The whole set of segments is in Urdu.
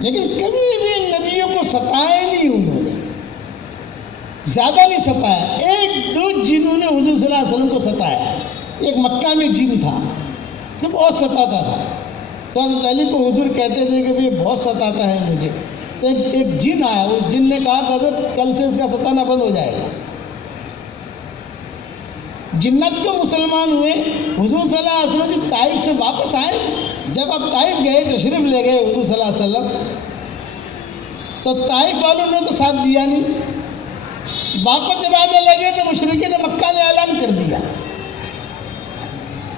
لیکن کبھی بھی نبیوں کو ستایا نہیں انہوں نے، زیادہ نہیں ستایا۔ ایک دو جنہوں نے حضور صلی اللہ علیہ وسلم کو ستایا، ایک مکہ میں جن تھا جو بہت ستاتا تھا، تو حضرت علی کو حضور کہتے تھے کہ یہ بہت ستاتا ہے مجھے۔ تو ایک جن آیا، اس جن نے کہا کہ حضرت کل سے اس کا ستانا بند ہو جائے گا۔ جنت کو مسلمان ہوئے، حضور صلی اللہ علیہ وسلم جب طائف سے واپس آئے، جب آپ طائف گئے، تشریف لے گئے حضور صلی اللہ علیہ وسلم، تو طائف والوں نے تو ساتھ دیا نہیں۔ واپس جب آنے لگے تو مشرکین مکہ نے اعلان کر دیا،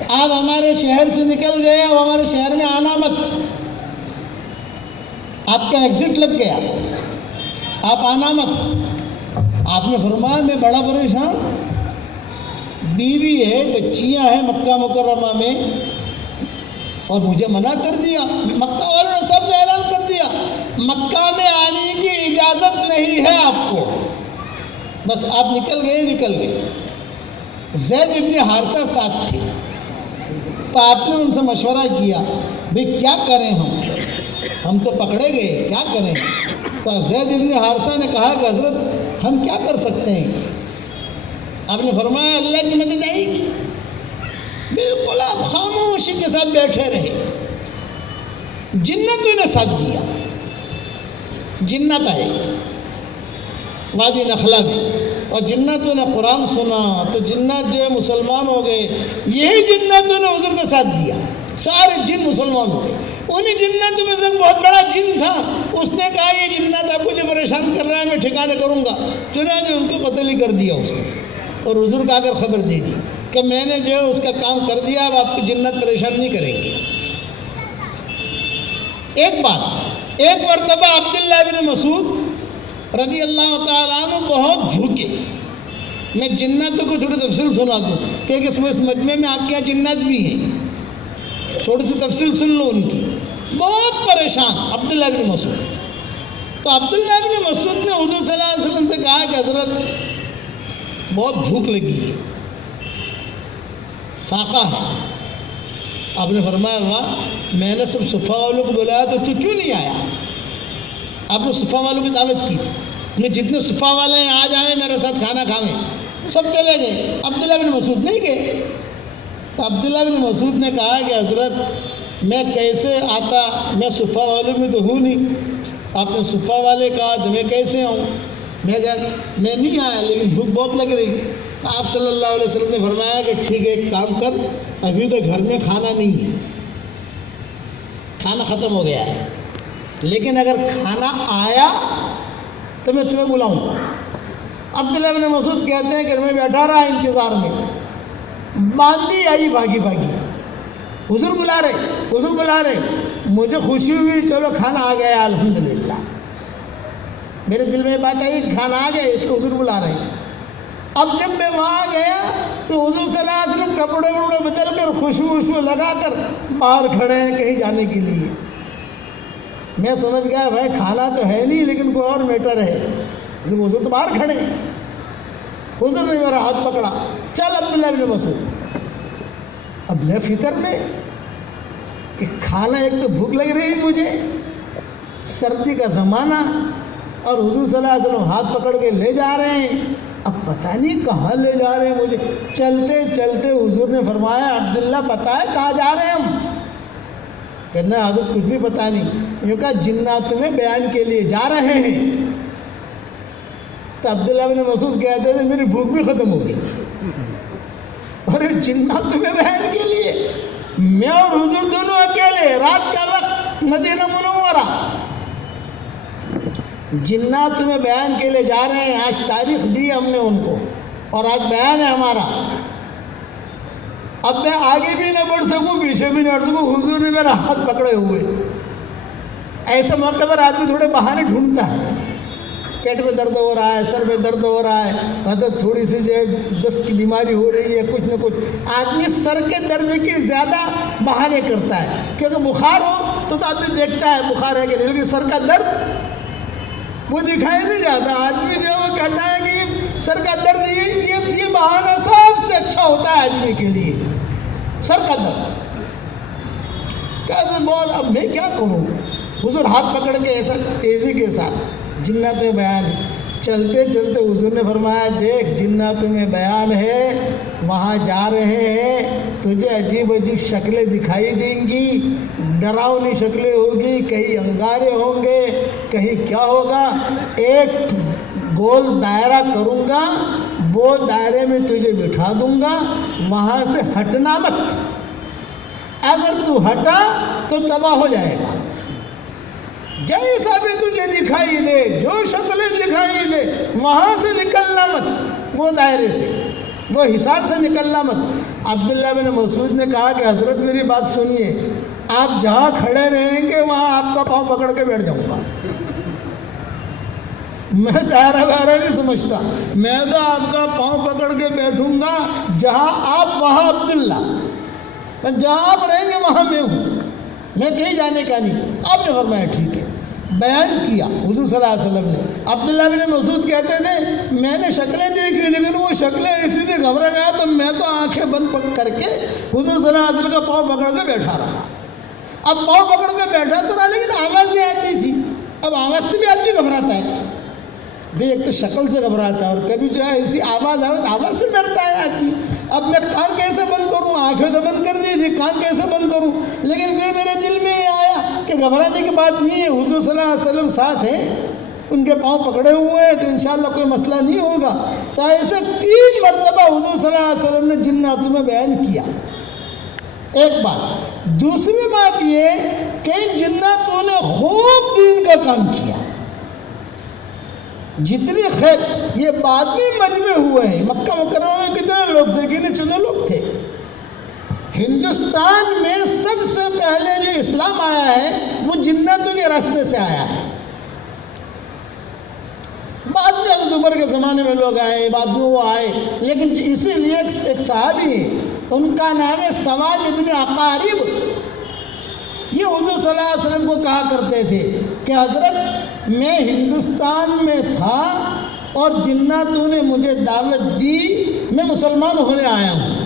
آپ ہمارے شہر سے نکل گئے، اب ہمارے شہر میں آنا مت، آپ کا ایگزٹ لگ گیا، آپ آنا مت۔ آپ نے فرمایا میں بڑا پریشان، بیوی ہے، بچیاں ہیں مکہ مکرمہ میں، اور مجھے منع کر دیا۔ مکہ والوں نے سب نے اعلان کر دیا مکہ میں آنے کی اجازت نہیں ہے آپ کو، بس آپ نکل گئے۔ زید ابن حارثہ ساتھ تھے، تو آپ نے ان سے مشورہ کیا بھئی کیا کریں، ہم تو پکڑے گئے، کیا کریں؟ تو زید ابن حارثہ نے کہا کہ حضرت ہم کیا کر سکتے ہیں؟ آپ نے فرمایا اللہ کی مدد آئے گی۔ بالکل آپ خاموشی کے ساتھ بیٹھے رہے، جنتوں نے ساتھ دیا، جنت آئے وادی نخلا میں، اور جنتوں نے قرآن سنا تو جنت جو ہے مسلمان ہو گئے۔ یہی جنتوں نے حضور کا ساتھ دیا، سارے جن مسلمان ہو گئے۔ انہیں جنتوں میں سے ایک بہت بڑا جن تھا، اس نے کہا یہ جنت آپ کو جو پریشان کر رہا ہے میں ٹھکانے کروں گا، چنانچہ ان کو قتل ہی کر دیا اس نے، اور حضور کا اگر خبر دے دی کہ میں نے جو ہے اس کا کام کر دیا، اب آپ کی جنت پریشان نہیں کریں گے۔ ایک مرتبہ عبداللہ بن مسعود رضی اللہ تعالیٰ عنہ بہت بھوکے، میں جنتوں کو تھوڑی تفصیل سنا دوں کیونکہ اس مجمع میں آپ کے یہاں جنت بھی ہیں، تھوڑی سی تفصیل سن لو ان کی۔ بہت پریشان عبداللہ بن مسعود، تو عبداللہ بن مسعود نے حضور صلی اللہ علیہ وسلم سے کہا کہ حضرت بہت بھوک لگی ہے، فاقہ ہے۔ آپ نے فرمایا واہ، میں نے سب صفا والوں کو بلایا تو کیوں نہیں آیا؟ آپ نے صفا والوں کی دعوت کی تھی، میں جتنے صفا والے ہیں آ جائیں میرے ساتھ کھانا کھائیں، سب چلے گئے، عبداللہ بن مسعود نہیں گئے۔ تو عبداللہ بن مسعود نے کہا کہ حضرت میں کیسے آتا، میں صفا والوں میں تو ہوں نہیں، آپ نے صفا والے کہا تو میں کیسے آؤں؟ میں نہیں آیا، لیکن بھوک بہت لگ رہی۔ آپ صلی اللہ علیہ وسلم نے فرمایا کہ ٹھیک ہے ایک کام کر، ابھی تو گھر میں کھانا نہیں ہے، کھانا ختم ہو گیا ہے، لیکن اگر کھانا آیا تو میں تمہیں بلاؤں گا۔ عبداللہ بن مسعود کہتے ہیں کہ میں بیٹھا رہا انتظار میں، باندھی آئی بھاگی حضور بلا رہے، مجھے خوشی ہوئی، چلو کھانا آ گیا الحمدللہ، میرے دل میں بات آئی کھانا آ گیا، اس کو حضور بلا رہے ہیں۔ اب جب میں وہاں گیا تو حضور صلی اللہ علیہ وسلم کپڑے بدل کر خوشبو لگا کر باہر کھڑے ہیں کہیں جانے کے لیے۔ میں سمجھ گیا بھائی کھانا تو ہے نہیں لیکن کوئی اور میٹر ہے، لیکن حضور تو باہر کھڑے ہیں۔ حضور نے میرا ہاتھ پکڑا، چل عبداللہ بن مسعود۔ اب میں فکر میں کہ کھانا، ایک تو بھوک لگ رہی مجھے، سردی کا زمانہ، اور حضور صلی اللہ علیہ وسلم ہاتھ پکڑ کے لے جا رہے ہیں، اب پتہ نہیں کہاں لے جا رہے ہیں مجھے۔ چلتے چلتے حضور نے فرمایا عبداللہ پتہ ہے کہاں جا رہے ہیں ہم؟ کہنا حضرت کچھ بھی پتہ نہیں، یہ کہا جنات میں بیان کے لیے جا رہے ہیں۔ تو عبداللہ بن مسعود کہتے ہیں میری بھوک بھی ختم ہو گئی، اور جنات میں بیان کے لیے میں اور حضور دونوں اکیلے، رات کا وقت، مدینہ منورہ، جنات میں بیان کے لیے جا رہے ہیں۔ آج تاریخ دی ہم نے ان کو، اور آج بیان ہے ہمارا۔ اب میں آگے بھی نہ بڑھ سکوں، پیچھے بھی نہ ہٹ سکوں، حضور نے میرا ہاتھ پکڑے ہوئے۔ ایسے موقع پر آدمی تھوڑے بہانے ڈھونڈتا ہے، پیٹ میں درد ہو رہا ہے، سر میں درد ہو رہا ہے، مطلب تھوڑی سی جو ہے دست کی بیماری ہو رہی ہے، کچھ نہ کچھ آدمی سر کے درد کی زیادہ بہانے کرتا ہے، کیونکہ بخار ہو تو آدمی دیکھتا ہے بخار ہے کہ نہیں، لیکن سر کا درد وہ دکھائی نہیں جاتا۔ آدمی جو وہ کہتا ہے کہ سر کا درد، یہ بہانہ سب سے اچھا ہوتا ہے آدمی کے لیے، سر کا درد۔ کیسے بول اب میں کیا کروں؟ حضور ہاتھ پکڑ کے ایسا تیزی کے ساتھ جنات میں بیان ہے. چلتے چلتے حضور نے فرمایا دیکھ جنات میں بیان ہے، وہاں جا رہے ہیں، تجھے عجیب عجیب شکلیں دکھائی دیں گی، ڈراؤنی شکلیں ہوگی، کہیں انگارے ہوں گے، کہیں کیا ہوگا. ایک گول دائرہ کروں گا، وہ دائرے میں تجھے بٹھا دوں گا، وہاں سے ہٹنا مت. اگر تو ہٹا تو تباہ ہو جائے گا. جیسا بھی تجھے دکھائی دے، جو شکلیں دکھائی دے، وہاں سے نکلنا مت، وہ دائرے سے، وہ حصار سے نکلنا مت. عبداللہ بن مسعود نے کہا کہ حضرت میری بات سنیے، آپ جہاں کھڑے رہیں گے وہاں آپ کا پاؤں پکڑ کے بیٹھ جاؤں گا. میں دائرہ وائرہ نہیں سمجھتا، میں تو آپ کا پاؤں پکڑ کے بیٹھوں گا، جہاں آپ وہاں عبداللہ، جہاں آپ رہیں گے وہاں میں ہوں، میں کہیں جانے کا نہیں. آپ نے فرمایا ٹھیک ہے. بیان کیا حضور صلی اللہ علیہ وسلم نے. عبداللہ بن مسعود کہتے تھے میں نے شکلیں دیکھی لیکن وہ شکلیں اسی سے گھبرا گیا تو میں تو آنکھیں بند کر کے حضور صلی اللہ علیہ وسلم کا پاؤں پکڑ کے بیٹھا رہا. اب پاؤں پکڑ کے بیٹھا تو رہا لیکن آواز نہیں آتی تھی. اب آواز سے بھی آدمی گھبراتا ہے، ایک تو شکل سے گھبراتا ہے اور کبھی جو ہے ایسی آواز آئے تو آواز سے ڈرتا ہے آدمی. اب میں کان کیسے بند کروں، آنکھیں تو بند کر دی تھی، کان کیسے بند کروں. لیکن پھر میرے دل میں یہ آیا کہ گھبرانے کی بات نہیں ہے، حضور صلی اللہ علیہ وسلم ساتھ ہیں، ان کے پاؤں پکڑے ہوئے ہیں تو انشاءاللہ کوئی مسئلہ نہیں ہوگا. تو ایسے 3 مرتبہ حضور صلی اللہ علیہ وسلم نے جناتوں میں بیان کیا. ایک بات. دوسری بات یہ کہ ان جناتوں نے خوب دین کا کام کیا. جتنی خیر یہ بعد میں مجمع ہوئے ہیں، مکہ مکرمہ میں کتنے لوگ تھے، گنے چنے لوگ تھے. ہندوستان میں سب سے پہلے جو اسلام آیا ہے وہ جناتوں کے راستے سے آیا ہے. بعد میں حضرت عمر کے زمانے میں لوگ آئے، بعد میں وہ آئے، لیکن اسی لیے ایک صحابی ہے، ان کا نام ہے سواد ابن عقارب. یہ حضور صلی اللہ علیہ وسلم کو کہا کرتے تھے کہ حضرت میں ہندوستان میں تھا اور جناتوں نے مجھے دعوت دی، میں مسلمان ہونے آیا ہوں.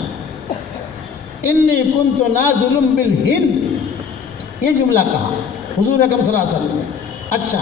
انی کنت نازل بالہند، یہ جملہ کہا حضور اکرم صلی اللہ علیہ وسلم نے. اچھا